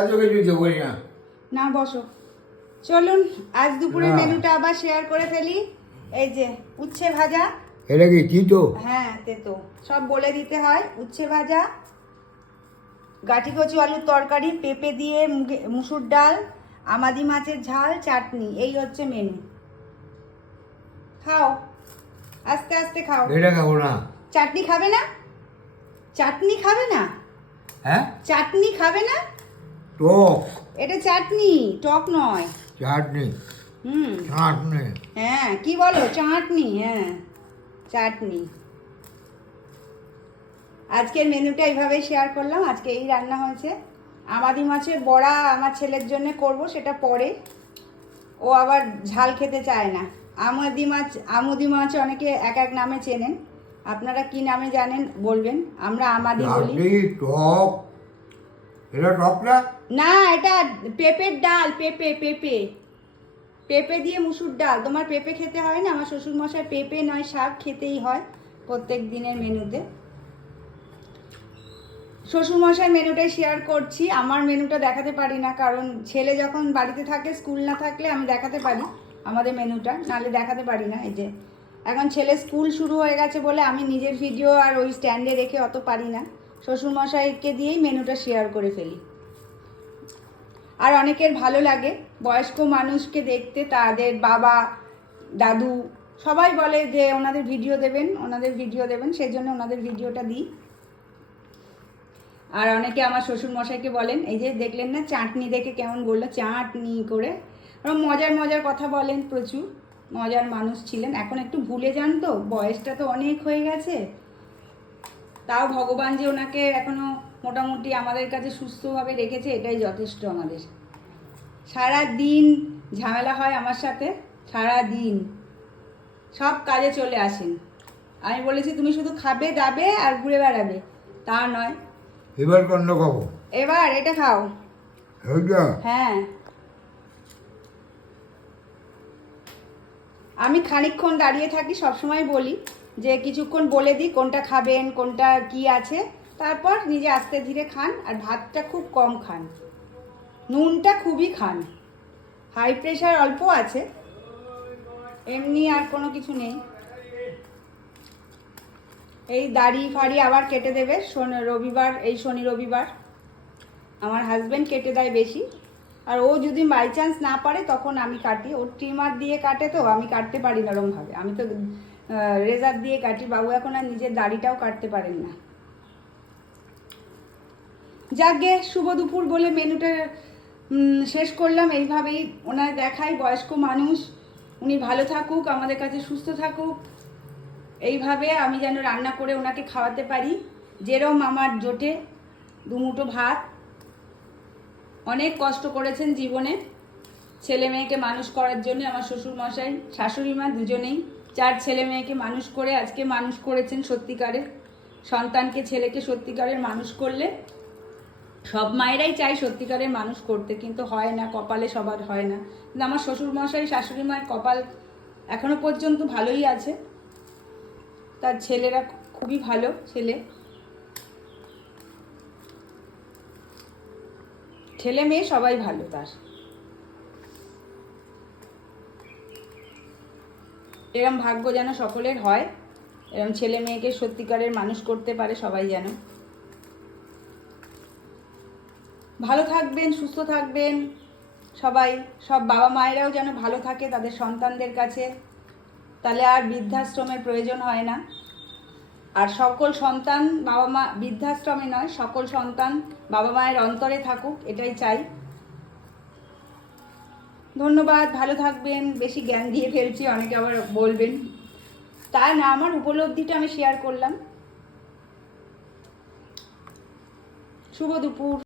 এত কিছু দেবো না। না বসো, চলুন আজ দুপুরের মেনুটা আবার শেয়ার করে ফেলি। এই যে উচ্ছে ভাজা। এটা কি তিতো? হ্যাঁ তেতো, সব বলে দিতে হয়। উচ্ছে ভাজা, গাঠি কচু আলুর তরকারি, পেঁপে দিয়ে মুসুর ডাল, আমাদি মাছের ঝাল, চাটনি, এই হচ্ছে মেনু। খাও, আস্তে আস্তে খাও। এটা খাবো না। চাটনি খাবে না? চাটনি খাবে না? হ্যাঁ, চাটনি খাবে না? টক এটা চাটনি, টক নয়। চাটনি। হুম, চাটনি। হ্যাঁ কি বলো, চাটনি? হ্যাঁ চাটনি। আজকের মেনুটা এইভাবে শেয়ার করলাম। আজকে এই রান্না হয়েছে। আমাদি মাছের বড়া আমার ছেলের জন্য করব, সেটা পরে। ও আবার ঝাল খেতে চায় না। আমুদি মাছ অনেকে এক এক নামে চেনেন, আপনারা কি নামে জানেন বলবেন। আমরা আমাদি বলি। চাটনি টক। এটা টক না? না, এটা পেঁপের ডাল, পেঁপে পেঁপে পেঁপে দিয়ে মুসুর ডাল। তোমার পেঁপে খেতে হয় না? আমার শ্বশুরমশাই পেঁপে নয় শাক খেতেই হয় প্রত্যেক দিনের মেনুতে। শ্বশুরমশাই মেনুটাই শেয়ার করছি, আমার মেনুটা দেখাতে পারি না, কারণ ছেলে যখন বাড়িতে থাকে, স্কুল না থাকলে আমি দেখাতে পারি আমাদের মেনুটা, নাহলে দেখাতে পারি না। এই যে এখন ছেলে স্কুল শুরু হয়ে গেছে বলে আমি নিজের ভিডিও আর ওই স্ট্যান্ডে রেখে অত পারি না। শ্বশুরমশাইকে দিয়েই মেনুটা শেয়ার করে ফেলি। আর অনেকের ভালো লাগে বয়স্ক মানুষকে দেখতে, তাদের বাবা দাদু সবাই বলে যে ওনাদের ভিডিও দেবেন, সেই জন্য ওনাদের ভিডিওটা দিই। আর অনেকে আমার শ্বশুর মশাইকে বলেন, এই যে দেখলেন না চাটনি দেখে কেমন বললো, চাটনি করে। ওরা মজার মজার কথা বলেন, প্রচুর মজার মানুষ ছিলেন। এখন একটু ভুলে যান, তো বয়সটা তো অনেক হয়ে গেছে। তাও ভগবান যে ওনাকে এখনো মোটামুটি আমাদের কাছে সুস্থভাবে রেখেছে, এটাই যথেষ্ট আমাদের। সারা দিন ঝামেলা হয় আমার সাথে, সারা দিন সব কাজে চলে আসেন। আমি বলেছি তুমি শুধু খাবে দাবে আর ঘুরে বেড়াবে, তা নয়। এবার কন্ন খাবো? এবার এটা খাও। এইটা? হ্যাঁ, আমি খানিকক্ষণ দাঁড়িয়ে থাকি, সবসময় বলি যে কিছুক্ষণ বলে দিই কোনটা খাবেন, কোনটা কি আছে, তারপর নিজে আস্তে ধীরে খান। আর ভাতটা খুব কম খান, নুনটা খুবই খান। হাই প্রেশার অল্প আছে, এমনি আর কোনো কিছু নেই। এই দাড়ি ফাড়ি আবার কেটে দেবে রবিবার, এই শনি রবিবার আমার হাজব্যান্ড কেটে দেয় বেশি। আর ও যদি বাই চান্স না পারে তখন আমি কাটি। ও ট্রিমার দিয়ে কাটে, তো আমি কাটতে পারি না ওরমভাবে, আমি তো রেজার দিয়ে কাটি। বাবু এখন আর নিজের দাড়িটাও কাটতে পারেন না। যাকে শুভ দুপুর বলে মেনুটা শেষ করলাম। এইভাবেই ওনার দেখাই, বয়স্ক মানুষ, উনি ভালো থাকুক, আমাদের কাছে সুস্থ থাকুক, এইভাবে আমি যেন রান্না করে ওনাকে খাওয়াতে পারি। যেরম আমার জোটে দুমুঠো ভাত। অনেক কষ্ট করেছেন জীবনে ছেলে মেয়েকে মানুষ করার জন্য আমার শ্বশুরমশাই, শাশুড়ি মা দুজনেই। 4 ছেলে মেয়েকে মানুষ করে আজকে মানুষ করেছেন সত্যিকারের। সন্তানকে, ছেলেকে সত্যিকারের মানুষ করলে সব মায়েরাই চায় সত্যিকারের মানুষ করতে, কিন্তু হয় না, কপালে সবার হয় না। কিন্তু আমার শ্বশুরমশাই শাশুড়ি মায়ের কপাল এখনো পর্যন্ত ভালোই আছে। তার ছেলেরা খুবই ভালো ছেলে মেয়ে সবাই ভালো তার। এরম ভাগ্য যেন সকলের হয়, এরম ছেলে মেয়েকে সত্যিকারের মানুষ করতে পারে সবাই যেন। ভালো থাকবেন, সুস্থ থাকবেন সবাই। সব বাবা মায়েরাও যেন ভালো থাকে তাদের সন্তানদের কাছে, তাহলে আর বৃদ্ধাশ্রমের প্রয়োজন হয় না। আর সকল সন্তান বাবা মা বৃদ্ধাশ্রমে নয়, সকল সন্তান বাবা মায়ের অন্তরে থাকুক, এটাই চাই। ধন্যবাদ, ভালো থাকবেন। বেশি জ্ঞান দিয়ে ফেলছি, অনেকে আবার বলবেন, তা না, আমার উপলব্ধিটা আমি শেয়ার করলাম। শুভ দুপুর।